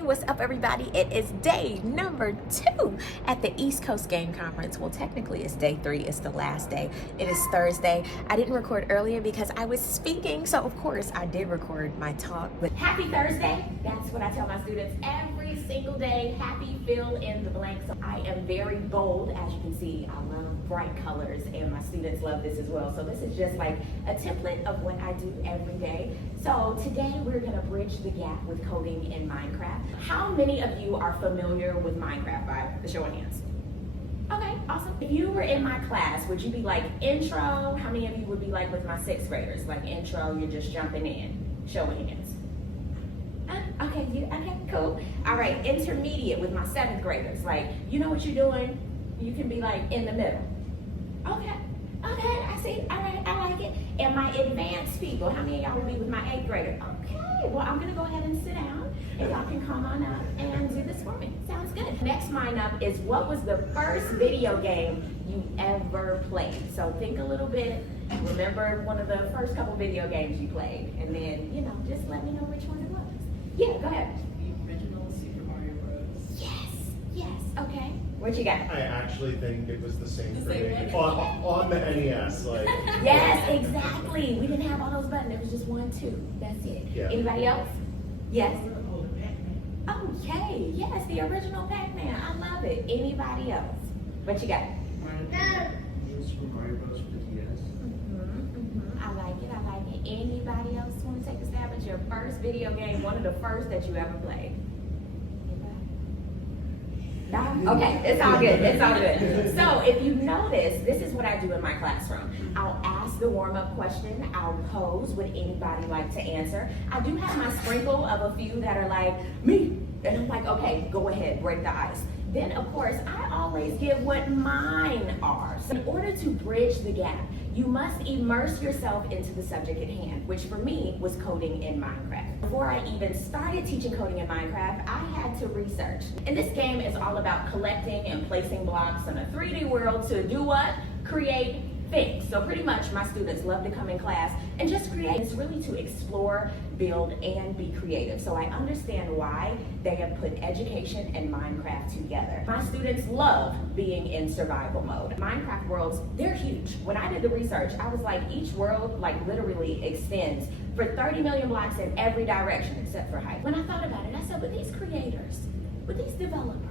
Hey, what's up everybody? It is day number 2 at the East Coast Game Conference. Well, technically it's day 3, it's the last day. It is Thursday. I didn't record earlier because I was speaking, so of course I did record my talk. But happy Thursday, that's what I tell my students every single day. Happy, fill in the blanks. So I am very bold, as you can see. I love bright colors and my students love this as well. So this is just like a template of what I do every day. So today we're gonna bridge the gap with coding in Minecraft. How many of you are familiar with Minecraft by the show of hands? Okay, awesome. If you were in my class, would you be like intro? How many of you would be like with my 6th graders? Like intro, you're just jumping in, show of hands. Okay, cool. All right, intermediate with my 7th graders. Like, you know what you're doing? You can be like in the middle. Okay, I see. All right, I like it. And my advanced people, how many of y'all will be with my 8th grader? Okay, well, I'm gonna go ahead and sit down and y'all can come on up and do this for me. Sounds good. Next mine up is, what was the first video game you ever played? So think a little bit, remember one of the first couple video games you played, and then, you know, just let me know which one it was. Yeah, go ahead. The original Super Mario Bros. Yes, okay. What you got? I actually think it was the same for me. On the NES, like. Yes, exactly. We didn't have all those buttons. It was just 1, 2. That's it. Yeah. Anybody else? Yes. Oh, the Pac-Man. Okay. Yes, the original Pac-Man. I love it. Anybody else? What you got? Super Mario Bros. For the DS. I like it. Anybody else want to take a stab at your first video game? One of the first that you ever played? No? Okay, it's all good. So if you notice, this is what I do in my classroom. I'll ask the warm-up question, I'll pose, would anybody like to answer? I do have my sprinkle of a few that are like, me, and I'm like, okay, go ahead, break the ice. Then of course, I always give what mine are. So in order to bridge the gap, you must immerse yourself into the subject at hand, which for me was coding in Minecraft. Before I even started teaching coding in Minecraft, I had to research. And this game is all about collecting and placing blocks in a 3D world to do what? Create things. So pretty much my students love to come in class and just create. It's really to explore, build, and be creative. So I understand why they have put education and Minecraft together. My students love being in survival mode. Minecraft worlds, they're huge. When I did the research, I was like, each world like literally extends for 30 million blocks in every direction except for height. When I thought about it, I said, with these creators, with these developers,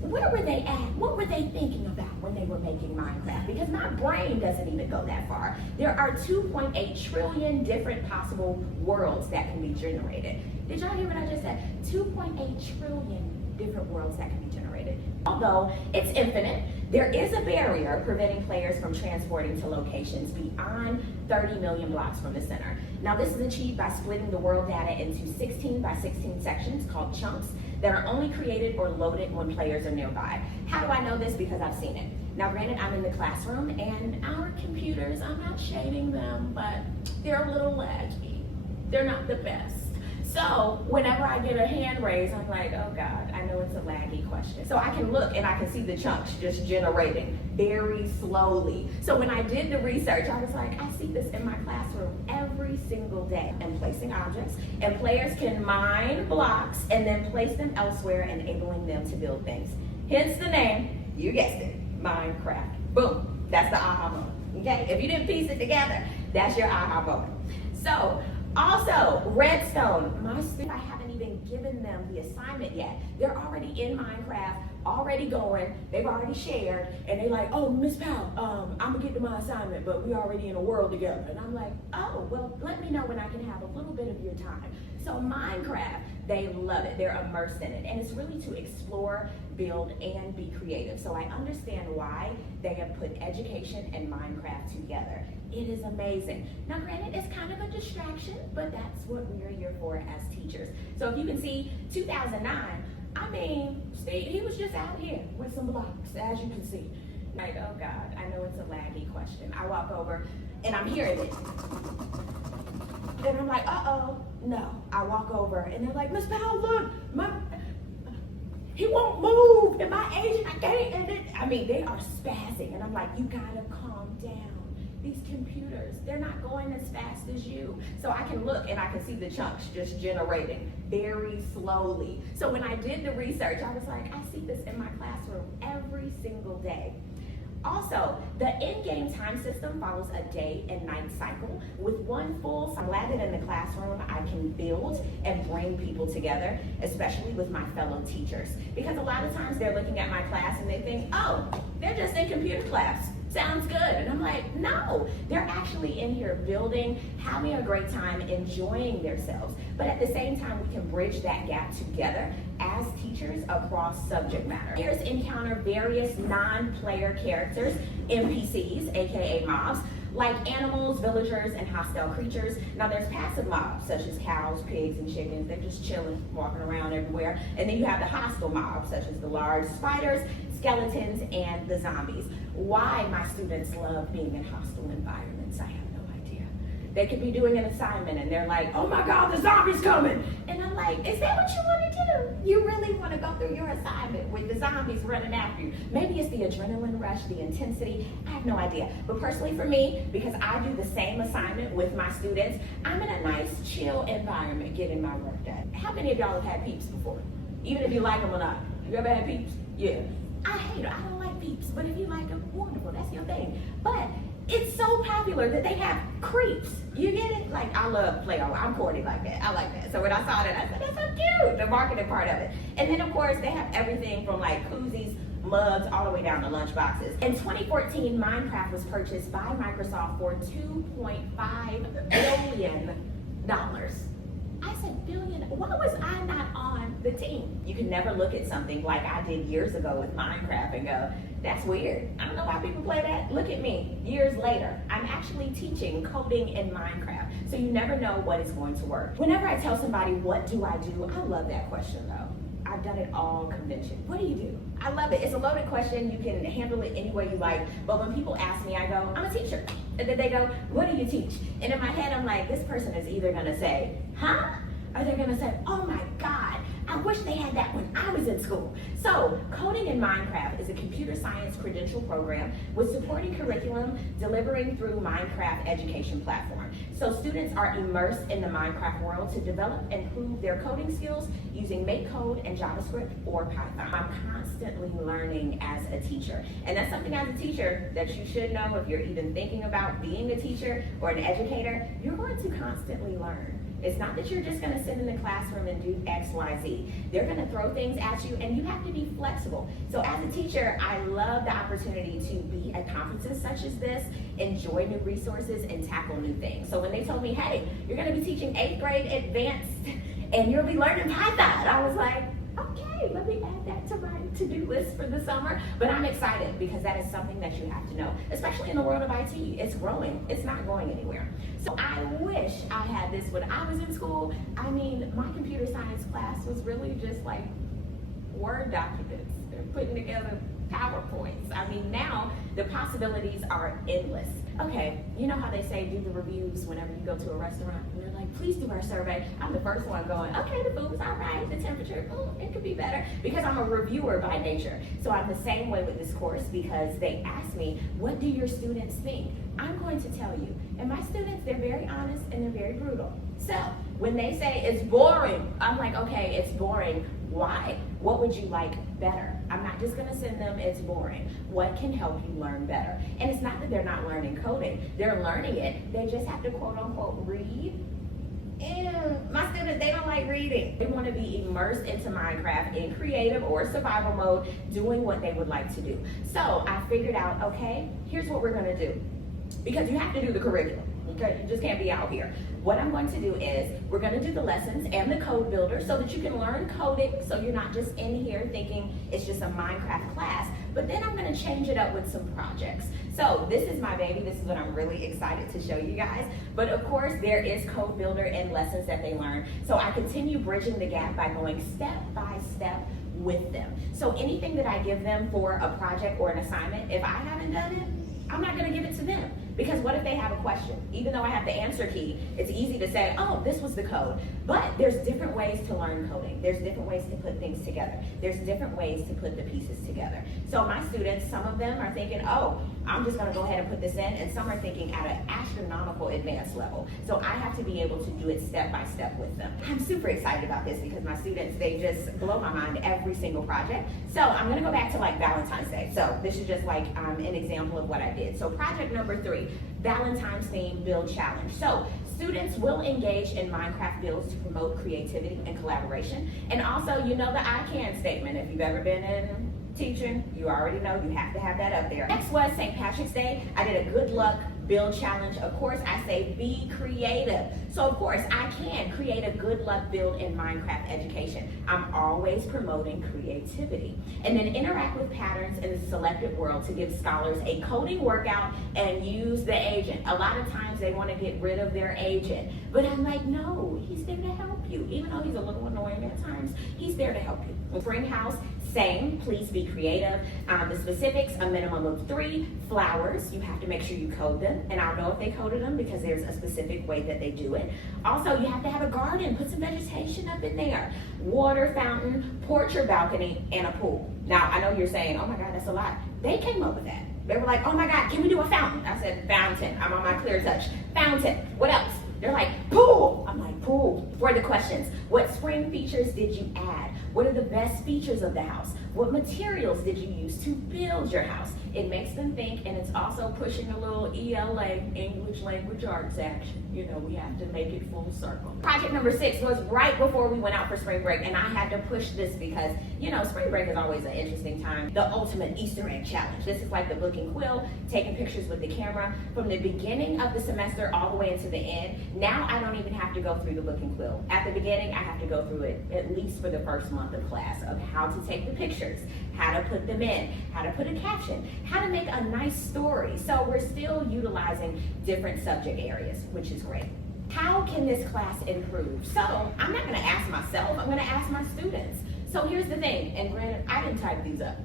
where were they at? What were they thinking about when they were making Minecraft? Because my brain doesn't even go that far. There are 2.8 trillion different possible worlds that can be generated. Did y'all hear what I just said? 2.8 trillion different worlds that can be generated. Although it's infinite, there is a barrier preventing players from transporting to locations beyond 30 million blocks from the center. Now this is achieved by splitting the world data into 16 by 16 sections called chunks that are only created or loaded when players are nearby. How do I know this? Because I've seen it. Now granted, I'm in the classroom and our computers, I'm not shading them, but they're a little laggy. They're not the best. So whenever I get a hand raised, I'm like, oh God, I know it's a laggy question. So I can look and I can see the chunks just generating very slowly. So when I did the research, I was like, I see this in my classroom every single day. And placing objects, and players can mine blocks and then place them elsewhere, enabling them to build things. Hence the name, you guessed it, Minecraft. Boom, that's the aha moment, okay? If you didn't piece it together, that's your aha moment. So, also, redstone. My students, I haven't even given them the assignment yet. They're already in Minecraft, already going, they've already shared, and they're like, oh, Miss Powell, I'm gonna get to my assignment, but we already in a world together. And I'm like, oh, well, let me know when I can have a little bit of your time. So Minecraft, they love it, they're immersed in it, and it's really to explore, build, and be creative. So I understand why they have put education and Minecraft together. It is amazing. Now granted, it's kind of a distraction, but that's what we're here for as teachers. So if you can see, 2009, I mean, Steve, he was just out here with some blocks, as you can see. Like, oh God, I know it's a laggy question. I walk over and I'm hearing it. And I'm like, uh-oh, no. I walk over and they're like, Miss Powell, look, he won't move, and my agent, I can't, and I mean, they are spazzing, and I'm like, you gotta calm down. these computers, they're not going as fast as you. So I can look and I can see the chunks just generating very slowly. So when I did the research, I was like, I see this in my classroom every single day. Also, the in-game time system follows a day and night cycle with one full. So I'm glad that in the classroom I can build and bring people together, especially with my fellow teachers. Because a lot of times they're looking at my class and they think, oh, they're just in computer class. Sounds good. And I'm like, no, they're actually in here building, having a great time, enjoying themselves. But at the same time, we can bridge that gap together as teachers across subject matter. Players encounter various non-player characters, NPCs, aka mobs, like animals, villagers, and hostile creatures. Now there's passive mobs, such as cows, pigs, and chickens. They're just chilling, walking around everywhere. And then you have the hostile mobs, such as the large spiders, skeletons, and the zombies. Why my students love being in hostile environments, I have no idea. They could be doing an assignment and they're like, oh my God, the zombie's coming. And I'm like, is that what you want to do? You really want to go through your assignment with the zombies running after you? Maybe it's the adrenaline rush, the intensity, I have no idea. But personally for me, because I do the same assignment with my students, I'm in a nice, chill environment getting my work done. How many of y'all have had peeps before? Even if you like them or not. You ever had peeps? Yeah. I hate them. I don't like peeps, but if you like them, wonderful, that's your thing. But it's so popular that they have creeps. You get it? Like, I love Play-Doh. I'm corny like that. I like that. So when I saw that, I said, that's so cute, the marketing part of it. And then, of course, they have everything from like koozies, mugs, all the way down to lunch boxes. In 2014, Minecraft was purchased by Microsoft for $2.5 billion. I said billion. Why was I not on the team? You can never look at something like I did years ago with Minecraft and go, that's weird. I don't know why people play that. Look at me, years later. I'm actually teaching coding in Minecraft. So you never know what is going to work. Whenever I tell somebody, what do? I love that question though. I've done it all convention. What do you do? I love it. It's a loaded question. You can handle it any way you like. But when people ask me, I go, I'm a teacher. And then they go, what do you teach? And in my head, I'm like, this person is either gonna say, huh? Or they're gonna say, oh my God, I wish they had that when I was in school. So, coding in Minecraft is a computer science credential program with supporting curriculum delivering through Minecraft education platform. So students are immersed in the Minecraft world to develop and improve their coding skills using MakeCode and JavaScript or Python. I'm constantly learning as a teacher. And that's something as a teacher that you should know if you're even thinking about being a teacher or an educator. You're going to constantly learn. It's not that you're just gonna sit in the classroom and do X, Y, Z. They're gonna throw things at you and you have to be flexible. So as a teacher, I love the opportunity to be at conferences such as this, enjoy new resources, and tackle new things. So when they told me, hey, you're gonna be teaching 8th grade advanced and you'll be learning Python, I was like, okay, let me add that to my to-do list for the summer. But I'm excited because that is something that you have to know, especially in the world of IT. It's growing, it's not going anywhere. So I wish I had this when I was in school. I mean, my computer science class was really just like Word documents and putting together PowerPoints. I mean, now the possibilities are endless. Okay, you know how they say do the reviews whenever you go to a restaurant? And they're like, please do our survey. I'm the first one going, okay, the food's all right, the temperature, it could be better. Because I'm a reviewer by nature. So I'm the same way with this course because they ask me, what do your students think? I'm going to tell you. And my students, they're very honest and they're very brutal. So when they say it's boring, I'm like, okay, it's boring. Why? What would you like better? I'm not just gonna send them, it's boring. What can help you learn better? And it's not that they're not learning coding. They're learning it. They just have to quote unquote read. And my students, they don't like reading. They want to be immersed into Minecraft in creative or survival mode, doing what they would like to do. So I figured out, okay, here's what we're gonna do. Because you have to do the curriculum, okay? You just can't be out here. What I'm going to do is, we're gonna do the lessons and the code builder so that you can learn coding, so you're not just in here thinking it's just a Minecraft class, but then I'm gonna change it up with some projects. So this is my baby, this is what I'm really excited to show you guys. But of course, there is code builder and lessons that they learn. So I continue bridging the gap by going step by step with them. So anything that I give them for a project or an assignment, if I haven't done it, I'm not gonna give it to them. Because what if they have a question? Even though I have the answer key, it's easy to say, oh, this was the code. But there's different ways to learn coding. There's different ways to put things together. There's different ways to put the pieces together. So my students, some of them are thinking, oh, I'm just gonna go ahead and put this in, and some are thinking at an astronomical advanced level. So I have to be able to do it step by step with them. I'm super excited about this because my students, they just blow my mind every single project. So I'm gonna go back to like Valentine's Day. So this is just like an example of what I did. So project number 3, Valentine's theme build challenge. So students will engage in Minecraft builds to promote creativity and collaboration. And also, you know the I can statement. If you've ever been in teaching, you already know you have to have that up there. Next was St. Patrick's Day. I did a good luck build challenge. Of course, I say be creative. So of course, I can create a good luck build in Minecraft education. I'm always promoting creativity. And then interact with patterns in the selected world to give scholars a coding workout and use the agent. A lot of times they want to get rid of their agent, but I'm like, no, he's there to help you. Even though he's a little annoying at times, he's there to help you. Spring house, same, please be creative. The specifics, a minimum of 3 flowers. You have to make sure you code them, and I'll know if they coded them because there's a specific way that they do it. Also, you have to have a garden, put some vegetation up in there. Water fountain, porch or balcony, and a pool. Now, I know you're saying, oh my God, that's a lot. They came up with that. They were like, oh my God, can we do a fountain? I said, fountain. I'm on my clear touch. Fountain. What else? They're like, pool. I'm like, pool. For the questions, what spring features did you add? What are the best features of the house? What materials did you use to build your house? It makes them think, and it's also pushing a little ELA, English Language Arts action. You know, we have to make it full circle. Project number 6 was right before we went out for spring break, and I had to push this because, you know, spring break is always an interesting time. The ultimate Easter egg challenge. This is like the book and quill, taking pictures with the camera from the beginning of the semester all the way into the end. Now I don't even have to go through the book and quill. At the beginning, I have to go through it at least for the first month of class of how to take the pictures, how to put them in, how to put a caption, how to make a nice story. So we're still utilizing different subject areas, which is great. How can this class improve? So I'm not gonna ask myself, I'm gonna ask my students. So here's the thing, and granted, I didn't type these up.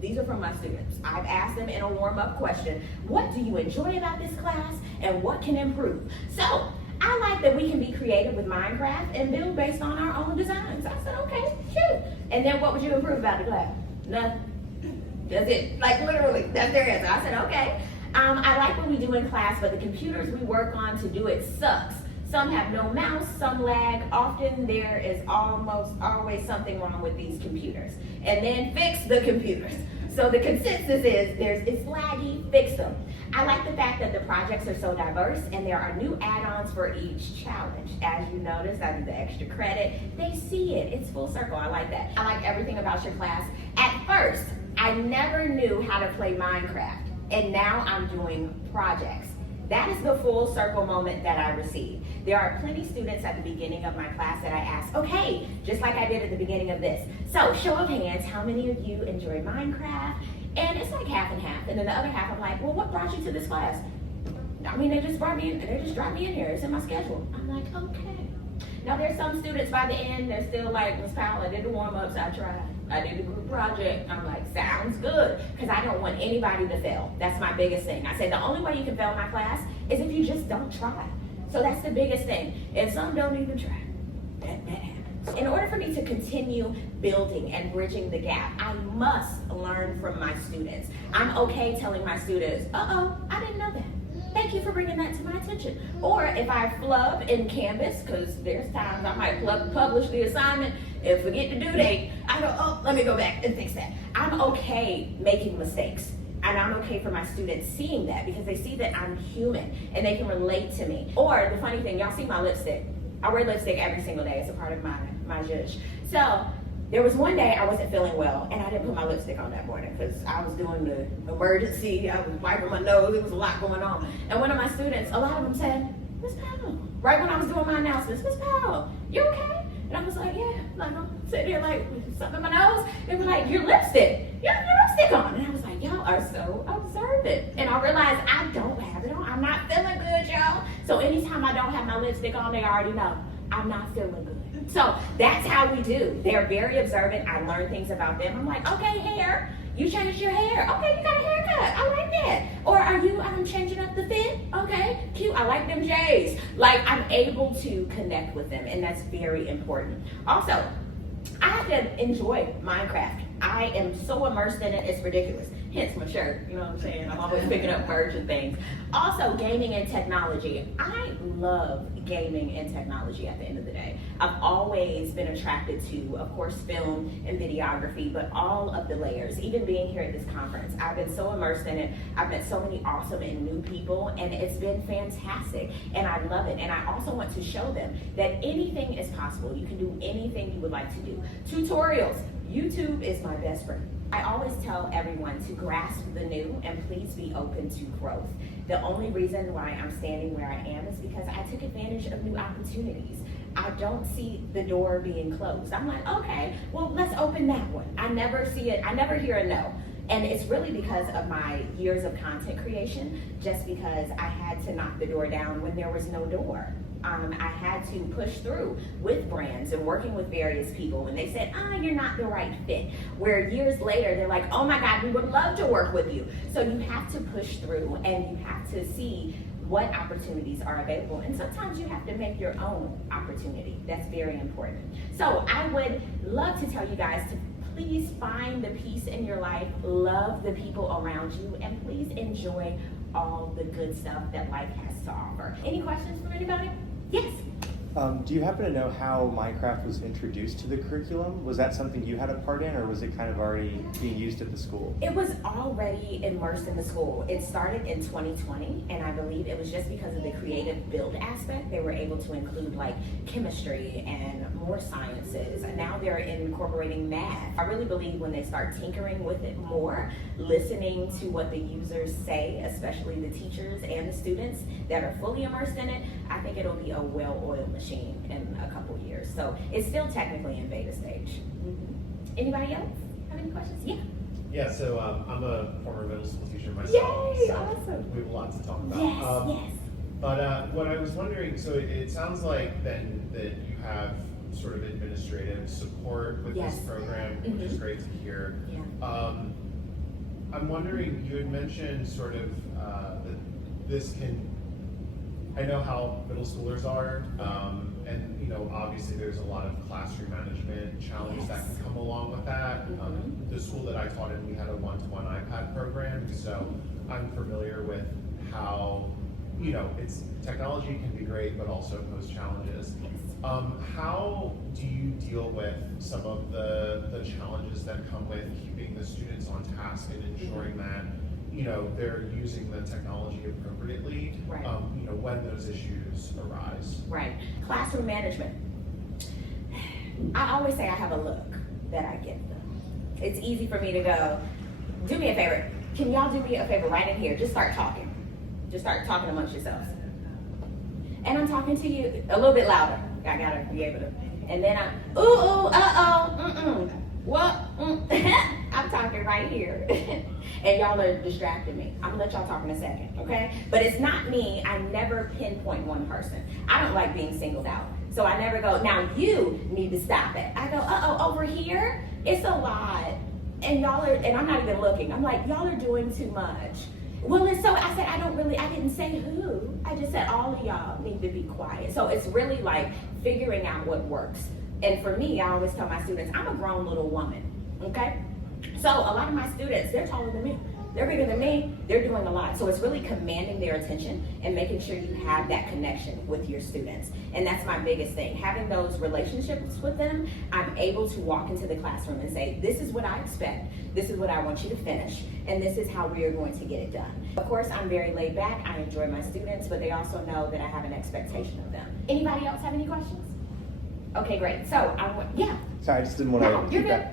These are from my students. I've asked them in a warm-up question, what do you enjoy about this class and what can improve? So I like that we can be creative with Minecraft and build based on our own designs. I said, okay, shoot. And then what would you improve about the class? Nothing. That's it. Like literally, that's their answer. I said, okay. I like what we do in class, but the computers we work on to do it sucks. Some have no mouse, some lag. Often there is almost always something wrong with these computers. And then fix the computers. So the consensus is it's laggy, fix them. I like the fact that the projects are so diverse and there are new add-ons for each challenge. As you notice, I do the extra credit. They see it, it's full circle, I like that. I like everything about your class. At first, I never knew how to play Minecraft, and now I'm doing projects. That is the full circle moment that I received. There are plenty of students at the beginning of my class that I ask, okay, just like I did at the beginning of this. So show of hands, how many of you enjoy Minecraft? And it's like half and half. And then the other half, I'm like, well, what brought you to this class? I mean, they just dropped me in here. It's in my schedule. I'm like, okay. Now there's some students by the end, they're still like, Ms. Powell, I did the warm-ups, I tried. I did a group project. I'm like, sounds good. Because I don't want anybody to fail. That's my biggest thing. I said, the only way you can fail my class is if you just don't try. So that's the biggest thing. And some don't even try. That happens. In order for me to continue building and bridging the gap, I must learn from my students. I'm okay telling my students, uh-oh, I didn't know that. Thank you for bringing that to my attention. Or if I flub in Canvas, because there's times I might publish the assignment and forget the due date, I go, oh, let me go back and fix that. I'm okay making mistakes. And I'm okay for my students seeing that because they see that I'm human and they can relate to me. Or the funny thing, y'all see my lipstick. I wear lipstick every single day. It's a part of my zhuzh. So there was one day I wasn't feeling well and I didn't put my lipstick on that morning because I was doing the emergency. I was wiping my nose. It was a lot going on. And one of my students, a lot of them said, Ms. Powell, right when I was doing my announcements, Ms. Powell, you okay? And I was like, yeah. Like, I'm sitting there like, something in my nose. They were like, your lipstick. You have your lipstick on. And I was like, y'all are so observant. And I realized I don't have it on. I'm not feeling good, y'all. So anytime I don't have my lipstick on, they already know I'm not feeling good. So that's how we do. They're very observant. I learn things about them. I'm like, okay, hair, you changed your hair. Okay, you got a haircut. I like that. Or are you changing up the fit? Okay, cute. I like them J's. Like, I'm able to connect with them, and that's very important. Also, I have to enjoy Minecraft. I am so immersed in it, it's ridiculous. Hence my shirt, you know what I'm saying? I'm always picking up merch and things. Also, gaming and technology. I love gaming and technology at the end of the day. I've always been attracted to, of course, film and videography, but all of the layers. Even being here at this conference, I've been so immersed in it. I've met so many awesome and new people, and it's been fantastic, and I love it. And I also want to show them that anything is possible. You can do anything you would like to do. Tutorials. YouTube is my best friend. I always tell everyone to grasp the new and please be open to growth. The only reason why I'm standing where I am is because I took advantage of new opportunities. I don't see the door being closed. I'm like, okay, well, let's open that one. I never see it, I never hear a no. And it's really because of my years of content creation, just because I had to knock the door down when there was no door. I had to push through with brands and working with various people, and they said, you're not the right fit. Where years later, they're like, oh my God, we would love to work with you. So you have to push through, and you have to see what opportunities are available. And sometimes you have to make your own opportunity. That's very important. So I would love to tell you guys to please find the peace in your life, love the people around you, and please enjoy all the good stuff that life has to offer. Any questions from anybody? Yes. Do you happen to know how Minecraft was introduced to the curriculum? Was that something you had a part in, or was it kind of already being used at the school? It was already immersed in the school. It started in 2020, and I believe it was just because of the creative build aspect. They were able to include like chemistry and more sciences, and now they're incorporating math. I really believe when they start tinkering with it more, listening to what the users say, especially the teachers and the students that are fully immersed in it, I think it'll be a well-oiled machine in a couple years. So it's still technically in beta stage. Anybody else have any questions? Yeah. Yeah, so I'm a former middle school teacher myself. Yay, so awesome. We have a lot to talk about. Yes. But what I was wondering, so it sounds like then that you have sort of administrative support with Yes. this program, which is great to hear. Yeah. I'm wondering, you had mentioned sort of that this can, I know how middle schoolers are, and obviously there's a lot of classroom management challenges that can come along with that. The school that I taught in, we had a one-to-one iPad program, so I'm familiar with how, it's technology can be great, but also pose challenges. How do you deal with some of the challenges that come with keeping the students on task and ensuring that they're using the technology appropriately, Right. When those issues arise? Right. Classroom management. I always say I have a look that I give them. It's easy for me to go, do me a favor. Can y'all do me a favor right in here? Just start talking. Just start talking amongst yourselves. And I'm talking to you a little bit louder. I gotta be able to. And then what? I'm talking right here. And y'all are distracting me. I'm gonna let y'all talk in a second, okay? But it's not me. I never pinpoint one person. I don't like being singled out. So I never go, now you need to stop it. I go, over here, it's a lot. And y'all are, and I'm not even looking. I'm like, y'all are doing too much. Well, it's so, I said, I didn't say who. I just said all of y'all need to be quiet. So it's really like figuring out what works. And for me, I always tell my students, I'm a grown little woman, okay? So a lot of my students, they're taller than me. They're bigger than me. They're doing a lot. So it's really commanding their attention and making sure you have that connection with your students. And that's my biggest thing. Having those relationships with them, I'm able to walk into the classroom and say, this is what I expect. This is what I want you to finish. And this is how we are going to get it done. Of course, I'm very laid back. I enjoy my students, but they also know that I have an expectation of them. Anybody else have any questions? Okay, great. So, yeah. Sorry, I just didn't want to No, you're keep that.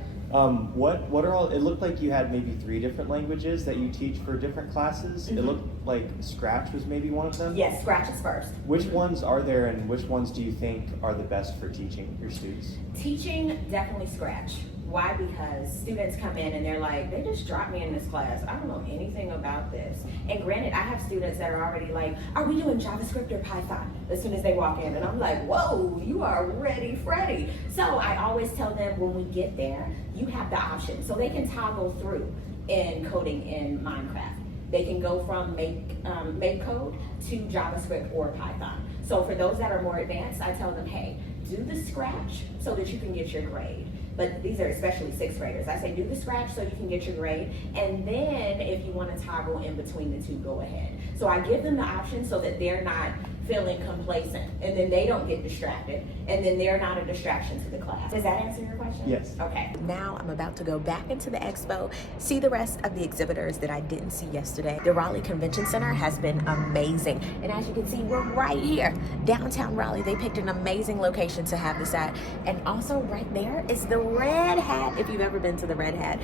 What are all, it looked like you had maybe 3 different languages that you teach for different classes. It looked like Scratch was maybe one of them. Yes, Scratch is first. Which ones are there, and which ones do you think are the best for teaching your students? Teaching, definitely Scratch, Why? Because students come in and they're like, they just dropped me in this class. I don't know anything about this. And granted, I have students that are already like, are we doing JavaScript or Python? As soon as they walk in, and I'm like, whoa, you are ready, Freddy. So I always tell them when we get there, you have the option. So they can toggle through in coding in Minecraft. They can go from make code to JavaScript or Python. So for those that are more advanced, I tell them, hey, do the Scratch so that you can get your grade. But these are especially 6th graders. I say do the Scratch so you can get your grade, and then if you want to toggle in between the two, go ahead. So I give them the option so that they're not feeling complacent, and then they don't get distracted, and then they're not a distraction to the class. Does that answer your question? Yes. Okay. Now I'm about to go back into the expo, see the rest of the exhibitors that I didn't see yesterday. The Raleigh Convention Center has been amazing, and as you can see, we're right here, downtown Raleigh. They picked an amazing location to have this at, and also right there is the Red Hat. If you've ever been to the Red Hat,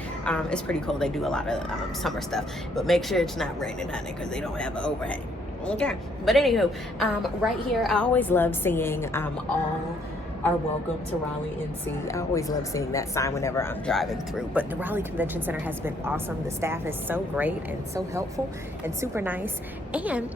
it's pretty cool. They do a lot of summer stuff, but make sure it's not raining, honey, because they don't have an overhang. Okay, but anywho, right here, I always love seeing all are welcome to Raleigh, NC. I always love seeing that sign whenever I'm driving through. But the Raleigh Convention Center has been awesome. The staff is so great and so helpful and super nice. And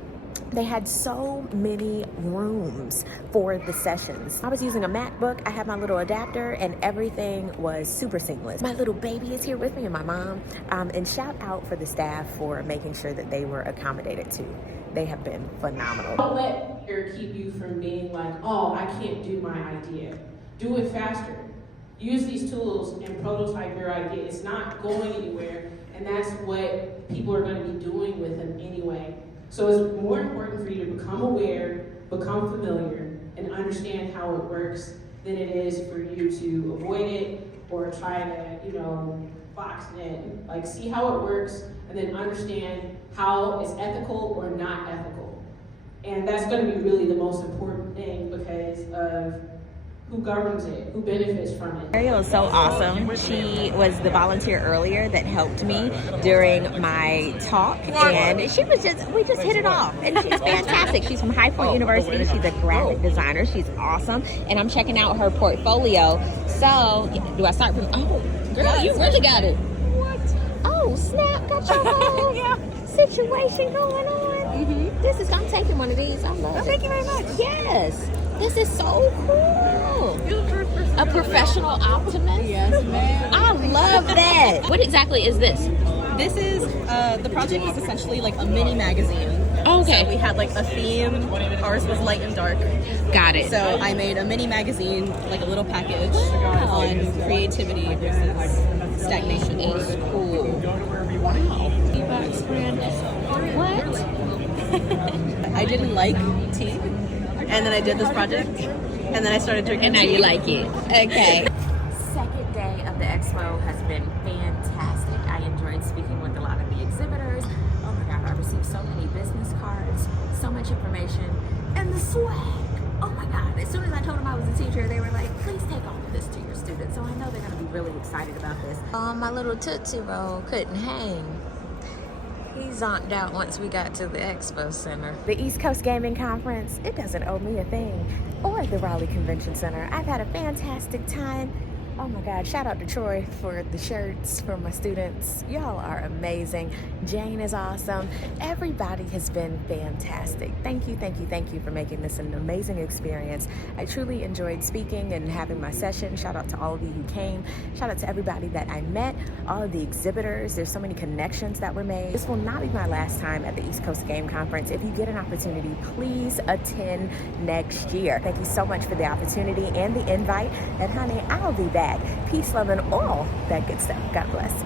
they had so many rooms for the sessions. I was using a MacBook, I had my little adapter, and everything was super seamless. My little baby is here with me and my mom. And shout out for the staff for making sure that they were accommodated too. They have been phenomenal. Don't let fear keep you from being like, oh, I can't do my idea. Do it faster. Use these tools and prototype your idea. It's not going anywhere, and that's what people are going to be doing with them anyway. So it's more important for you to become aware, become familiar, and understand how it works than it is for you to avoid it or try to, box it in. Like, see how it works and then understand how it's ethical or not ethical. And that's going to be really the most important thing because of who governs it, who benefits from it. Ariel is so awesome. She was the volunteer earlier that helped me during my talk, and we just hit it off, and she's fantastic. She's from High Point University. She's a graphic designer. She's awesome, and I'm checking out her portfolio. So, do I start from, oh, girl, you really got it. What? Oh, snap, got your whole situation going on. This is, I'm taking one of these. I love it. Thank you very much. Yes. This is so cool. A professional optimist? Yes, ma'am. I love that. What exactly is this? This is, the project is essentially like a mini magazine. Okay. So we had like a theme. Ours was light and dark. Got it. So I made a mini magazine, like a little package on creativity versus stagnation. It's cool. Wow. E-box brand. What? I didn't like tea, and then I did this project, and then I started drinking And now tea. you like it. Okay. Second day of the expo has been fantastic. I enjoyed speaking with a lot of the exhibitors. Oh my God, I received so many business cards, so much information, and the swag. Oh my God, as soon as I told them I was a teacher, they were like, please take all of this to your students. So I know they're gonna be really excited about this. My little Tootsie Roll couldn't hang. He zonked out once we got to the Expo Center. The East Coast Gaming Conference, it doesn't owe me a thing. Or the Raleigh Convention Center. I've had a fantastic time. Oh my God, shout out to Troy for the shirts for my students. Y'all are amazing. Jane is awesome. Everybody has been fantastic. Thank you, thank you, thank you for making this an amazing experience. I truly enjoyed speaking and having my session. Shout out to all of you who came. Shout out to everybody that I met, all of the exhibitors. There's so many connections that were made. This will not be my last time at the East Coast Game Conference. If you get an opportunity, please attend next year. Thank you so much for the opportunity and the invite. And honey, I'll be back. Peace, love, and all that good stuff. God bless.